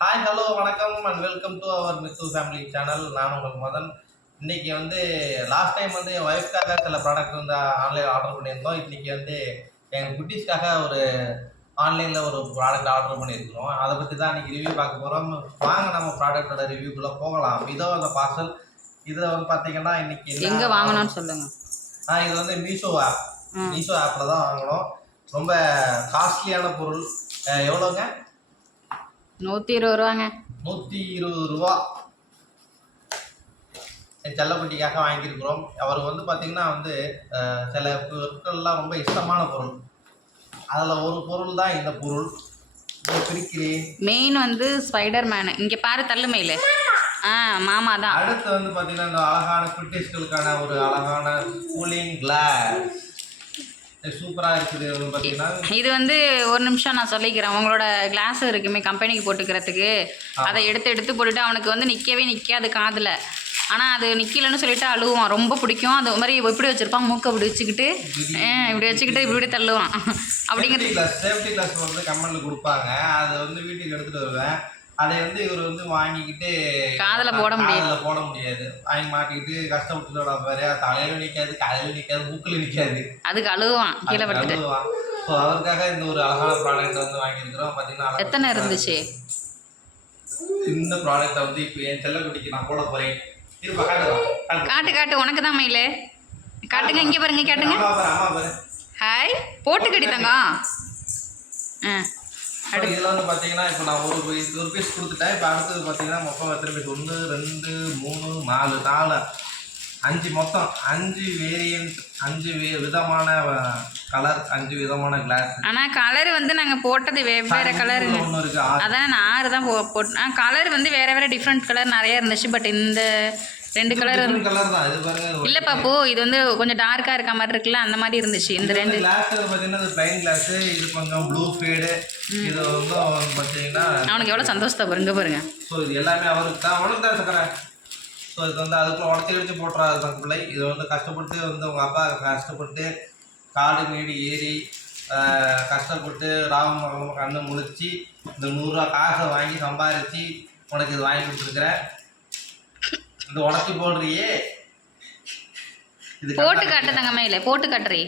Hi hello வணக்கம் and welcome to our Mithu family channel. நான் உங்களுக்கு மதன். இன்னைக்கு வந்து லாஸ்ட் டைம் வந்து என் ஒய்ஃப்காக சில ப்ராடக்ட் வந்து ஆன்லைன் ஆர்டர் பண்ணியிருந்தோம். இன்னைக்கு வந்து எங்கள் குட்டீஸ்க்காக ஒரு ஆன்லைனில் ஒரு ப்ராடக்ட் ஆர்டர் பண்ணியிருக்கிறோம். அதை பற்றி தான் இன்னைக்கு ரிவ்யூ பார்க்க போகிறோம். வாங்க நம்ம ப்ராடக்டோட ரிவ்யூக்குள்ளே போகலாம். இதோ அந்த பார்சல். இதில் வந்து பார்த்தீங்கன்னா இன்னைக்கு எங்கே வாங்கணும்னு சொல்லுங்கள். இது வந்து மீஷோ ஆப்பில் தான் வாங்கினோம். ரொம்ப காஸ்ட்லியான பொருள். எவ்வளோங்க? 120 ரூபாங்க. 120 ரூபா. என் செல்லக்குட்டிக்காக வாங்கியிருக்கிறோம். அவருக்கு வந்து பார்த்தீங்கன்னா வந்து சில பொருட்கள்லாம் ரொம்ப இஷ்டமான பொருள். அதில் ஒரு பொருள் தான் இந்த பொருள். பிரிக்கிறேன். மெயின் வந்து ஸ்பைடர் மேனு. இங்கே பாரு தள்ளு மயில. மாமா தான். அடுத்து வந்து பார்த்தீங்கன்னா இந்த அழகான குட்டீஸ்களுக்கான ஒரு அழகான கூலிங் கிளாஸ். சூப்பராக இருக்குது பார்த்தீங்கன்னா. இது வந்து ஒரு நிமிஷம் நான் சொல்லிக்கிறேன். உங்களோட கிளாஸ் இருக்குமே கம்பெனிக்கு போட்டுக்கிறதுக்கு, அதை எடுத்து போட்டுட்டு அவனுக்கு வந்து நிற்காது காதில். ஆனால் அது நிற்கலன்னு சொல்லிட்டு அழுவான். ரொம்ப பிடிக்கும். அது மாதிரி எப்படி வச்சுருப்பான், மூக்கை இப்படி வச்சுக்கிட்டு இப்படி தள்ளுவான். அப்படிங்கிறது சேஃப்டி கிளாஸ் வந்து கம்பெனியில் கொடுப்பாங்க. அதை வந்து வீட்டுக்கு எடுத்துகிட்டு வருவேன். அதை வந்து இவர் வந்து வாங்கிக்கிட்டு காதில் போட முடியாது. வாங்கி மாட்டிக்கிட்டு கஷ்டப்பட்டு வேறு தலையில நிற்காது, காலையில் நிற்காது, மூக்கில் நிற்காது. அதுக்கு அழுவான், கீழே படுத்துட்டு. ஸோ அவருக்காக இந்த ஒரு அழகான ப்ராடக்ட் வந்து வாங்கியிருக்கிறோம். பார்த்தீங்கன்னா எத்தனை இருந்துச்சு இந்த ப்ராடக்ட்டை வந்து இப்போ என் செல்லக்குட்டிக்கு நான் போட போகிறேன். காட்டு உனக்கு தான் மயில காட்டுங்க. இங்கே பாருங்க, கேட்டுங்க. ஹாய் போட்டு கட்டித்தாங்க. இதில் வந்து பார்த்தீங்கன்னா இப்போ நான் ஒரு பீஸ் கொடுத்துட்டேன். இப்போ அடுத்தது பார்த்தீங்கன்னா மொத்தம் எத்தனை பீஸ்? 1 2 3 4 5 மொத்தம் 5 வேரியன்ட், 5 விதமான கலர், 5 விதமான கிளாஸ். ஆனால் கலர் வந்து நாங்கள் போட்டது வெவ்வேறு கலர். ஒன்று இருக்குது. அதான் நான் 6 தான் போட்டேன். கலர் வந்து வேறு டிஃப்ரெண்ட் கலர் நிறைய இருந்துச்சு. பட் இந்த 2 கலர் தான். இது பாருங்க. இல்லை பாப்பு, இது வந்து கொஞ்சம் டார்க்காக இருக்க மாதிரி இருக்குல்ல, அந்த மாதிரி இருந்துச்சு. இந்த 2 கிளாஸ் பார்த்தீங்கன்னா இது ப்ளைன் கிளாஸ். இது கொஞ்சம் ப்ளூ ஃபேடு. இது வந்து பார்த்தீங்கன்னா அவனுக்கு எவ்வளோ சந்தோஷத்தை பாருங்க. ஸோ இது எல்லாமே அவருக்கு தான் சக்கரை. ஸோ இது வந்து அதுக்குள்ள உடச்சி போட்டுறாரு தான் பிள்ளை. இது வந்து கஷ்டப்பட்டு வந்து உங்கள் அப்பா கஷ்டப்பட்டு காடு மேடு ஏறி கஷ்டப்பட்டு ராம கண்ணு முழிச்சு இந்த 100 ரூபா காசை வாங்கி சம்பாரித்து உனக்கு இது வாங்கி கொடுத்துருக்குறேன். இந்த உடச்சி போடுறியே, இது போட்டு காட்டு தங்கம்மையில போட்டு காட்டுறீ.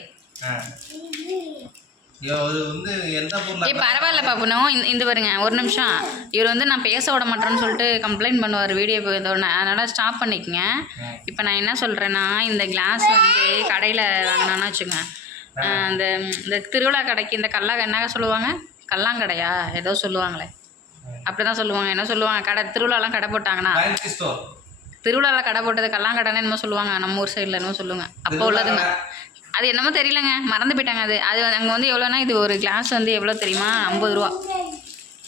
இது வந்து எந்த பொருள் பரவாயில்ல பாப்புனோம். இந்த பாருங்க ஒரு நிமிஷம். இவர் வந்து நான் பேச விட மாட்டேன்னு சொல்லிட்டு கம்ப்ளைண்ட் பண்ணுவார் வீடியோ போயிருந்தோடனே. அதனால் ஸ்டாப் பண்ணிக்கங்க. இப்போ நான் என்ன சொல்கிறேன்னா, இந்த கிளாஸ் வந்து கடையில் வாங்கினான்னு வச்சுங்க, இந்த திருவிழா கடைக்கு இந்த என்ன சொல்லுவாங்க, கல்லாங்கடையா ஏதோ சொல்லுவாங்களே, அப்படி தான் சொல்லுவாங்க. என்ன சொல்லுவாங்க, கடை திருவிழாலாம் கடை போட்டாங்கன்னா, திருவிழாவில் கடை போட்டது கல்லாங்கடைன்னு என்னமோ சொல்லுவாங்க. நம்ம ஊர் சைடில் என்னமோ சொல்லுவாங்க. அப்போ உள்ளதுங்க. அது என்னமோ தெரியலங்க, மறந்து போயிட்டாங்க. அது அங்கே வந்து எவ்வளோனா, இது ஒரு கிளாஸ் வந்து எவ்வளோ தெரியுமா, 50 ரூபா.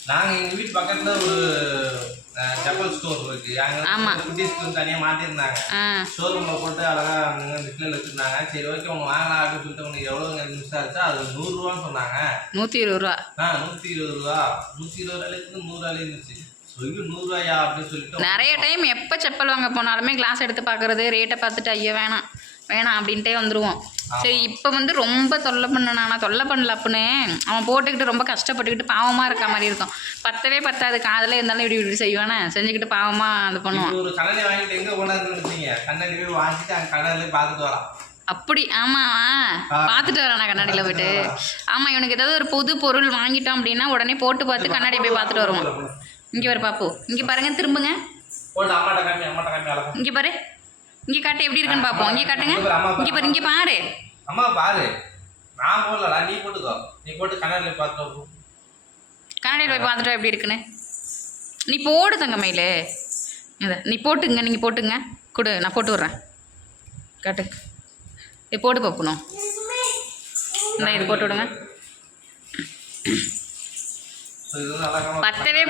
நாங்கள் எங்கள் வீட்டு பக்கத்தில் ஒரு செப்பல் ஸ்டோர் இருக்குது. ஆமாம், குட்டீஸ்க்கு வந்து தனியாக மாற்றிருந்தாங்க. ஷோரூமில் போட்டு அழகாக அங்கே டிஸ்பிளேல வச்சுருந்தாங்க. சரி ஓகே அவங்க வாங்கலாம் அப்படின்னு சொல்லிட்டு உங்களுக்கு எவ்வளோ மிஸ்ஸாச்சு. அது 100 ரூபான்னு சொன்னாங்க. 120 ரூபா. 120 ரூபா. 120 ரூபாயிலேருந்து 100 இருந்துச்சு. சொல்லி 100 ரூபாயா அப்படின்னு சொல்லிட்டு நிறைய டைம் எப்போ செப்பல் வாங்க போனாலுமே கிளாஸ் எடுத்து பார்க்குறது, ரேட்டை பார்த்துட்டு ஐயோ வேணாம் அப்படின்ட்டே வந்துடுவோம். சரி இப்போ வந்து ரொம்ப தொல்லை பண்ணல அப்படின்னு அவன் போட்டுக்கிட்டு ரொம்ப கஷ்டப்பட்டுக்கிட்டு பாவமாக இருக்க மாதிரி இருக்கும். பத்தாது காதில் இருந்தாலும் இப்படி செய்வானே செஞ்சுக்கிட்டு பாவமாக அது பண்ணுவான். ஒரு கண்ணாடி வாங்கிட்டு எங்கே கொண்டாந்துருந்தீங்க? கண்ணாடி போய் வாங்கிட்டு அங்கே கண்ணாடியில் பார்த்துட்டு வரான். அப்படி ஆமாம், பார்த்துட்டு வரானா கண்ணாடியில் போய்ட்டு. ஆமாம், இவனுக்கு ஏதாவது ஒரு புது பொருள் வாங்கிட்டோம் அப்படின்னா உடனே போட்டு பார்த்து கண்ணாடியை போய் பார்த்துட்டு வருவான். இங்கே வர பாப்பு, இங்கே பாருங்க, திரும்புங்க. இங்கே பாரு, இங்கே காட்டு எப்படி இருக்குன்னு பார்ப்போம். இங்கே காட்டுங்க. இங்கே பாரு, இங்கே பாரு. அம்மா பாரு, நான் போடல, நீ போட்டுக்கோ. நீ போட்டு கண்ணாடியில் பார்த்துட்டு, கண்ணாடியில் போய் பார்த்துட்டு எப்படி இருக்குன்னு நீ போடு தங்கமையில. நீ போட்டுங்க, நீங்கள் போட்டுங்க, கொடு, நான் போட்டு விட்றேன். காட்டு, இது போட்டு பார்க்கணும். இந்த இது போட்டு விடுங்க.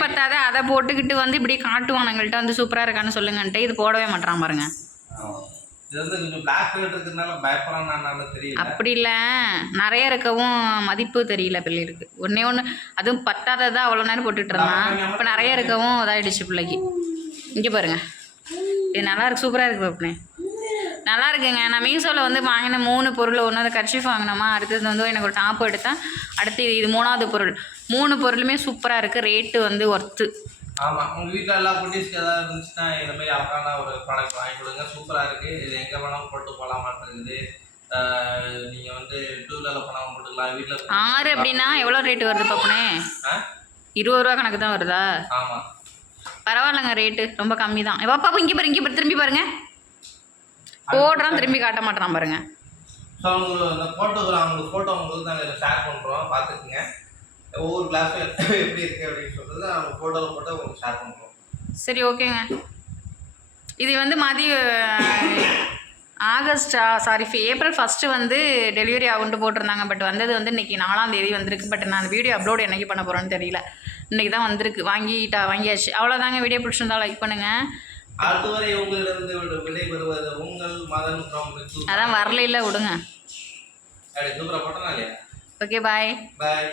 பத்தாத அதை போட்டுக்கிட்டு வந்து இப்படி காட்டுவானுங்கள்ட்ட வந்து சூப்பராக இருக்கான்னு சொல்லுங்கன்ட்டு இது போடவே மாட்டான் பாருங்க. அப்படி இல்லை, நிறைய இருக்கவும் மதிப்பு தெரியல பிள்ளைகளுக்கு. ஒன்று அதுவும் பத்தாததான் அவ்வளோ நேரம் போட்டுட்டு இருந்தான். இப்போ நிறைய இருக்கவும் இதாகிடுச்சு பிள்ளைக்கு. இங்கே பாருங்க, இது நல்லா இருக்கு, சூப்பராக இருக்கு பாப்புனே. நல்லா இருக்குங்க. நான் மீஷோவில் வந்து வாங்கின 3 பொருள். ஒன்று அந்த கர்ச்சீஃப் வாங்கினோமா, அடுத்தது வந்து எனக்கு ஒரு டாப்பு எடுத்தேன். அடுத்து இது 3வது பொருள். 3 பொருளுமே சூப்பராக இருக்குது. ரேட்டு வந்து ஒர்த்து. ஆமாம், உங்கள் வீட்டில் எல்லா குட்டீஸ்க்கு ஏதாவது இருந்துச்சுன்னா இந்த மாதிரி அழகான ஒரு ப்ராடக்ட் வாங்கி கொடுங்க. சூப்பராக இருக்குது. இது எங்கே வேணாலும் போட்டு போகலாமாட்டிருக்குது. நீங்கள் வந்து டூ வீலரில் போனாலும் போட்டுக்கலாம், வீட்டில் 6 அப்படின்னா எவ்வளோ ரேட்டு வருது பாப்பனே? 20 ரூபா கணக்கு தான் வருதா? ஆமாம், பரவாயில்லைங்க, ரேட்டு ரொம்ப கம்மி தான். பாப்பா இங்கே பாரு திரும்பி பாருங்க. போடுறான் திரும்பி காட்ட மாட்டான் பாருங்க. ஸோ உங்களுக்கு அந்த அவங்களுக்கு ஃபோட்டோ உங்களுக்கு நாங்கள் இதில் ஷேர் பண்ணுறோம், பார்த்துக்குங்க. ஒவ்வொரு கிளாஸும் எப்படி இருக்குது அப்படின்னு சொல்கிறது அவங்க ஃபோட்டோவில் போட்டு உங்களுக்கு ஷேர் பண்ணுறோம். சரி, ஓகேங்க. இது வந்து ஏப்ரல் 1 வந்து டெலிவரி ஆகுன்ட்டு போட்டிருந்தாங்க. பட் வந்தது வந்து இன்றைக்கி 4ஆம் தேதி வந்திருக்கு. பட் நான் வீடியோ அப்லோட் என்னைக்கு பண்ண போகிறேன்னு தெரியல. இன்றைக்கி தான் வந்திருக்கு. வாங்கியாச்சு. அவ்வளோதாங்க. வீடியோ பிடிச்சிருந்தா லைக் பண்ணுங்கள். அதுவரை உங்களிடம் விடைபெறுவது உங்கள் மதன் ஃப்ரம் மித்து. அதான் வரல, விடுங்க. அப்படி சூப்பராக போட்டோம்னா இல்லையா? ஓகே, பாய். பாய்.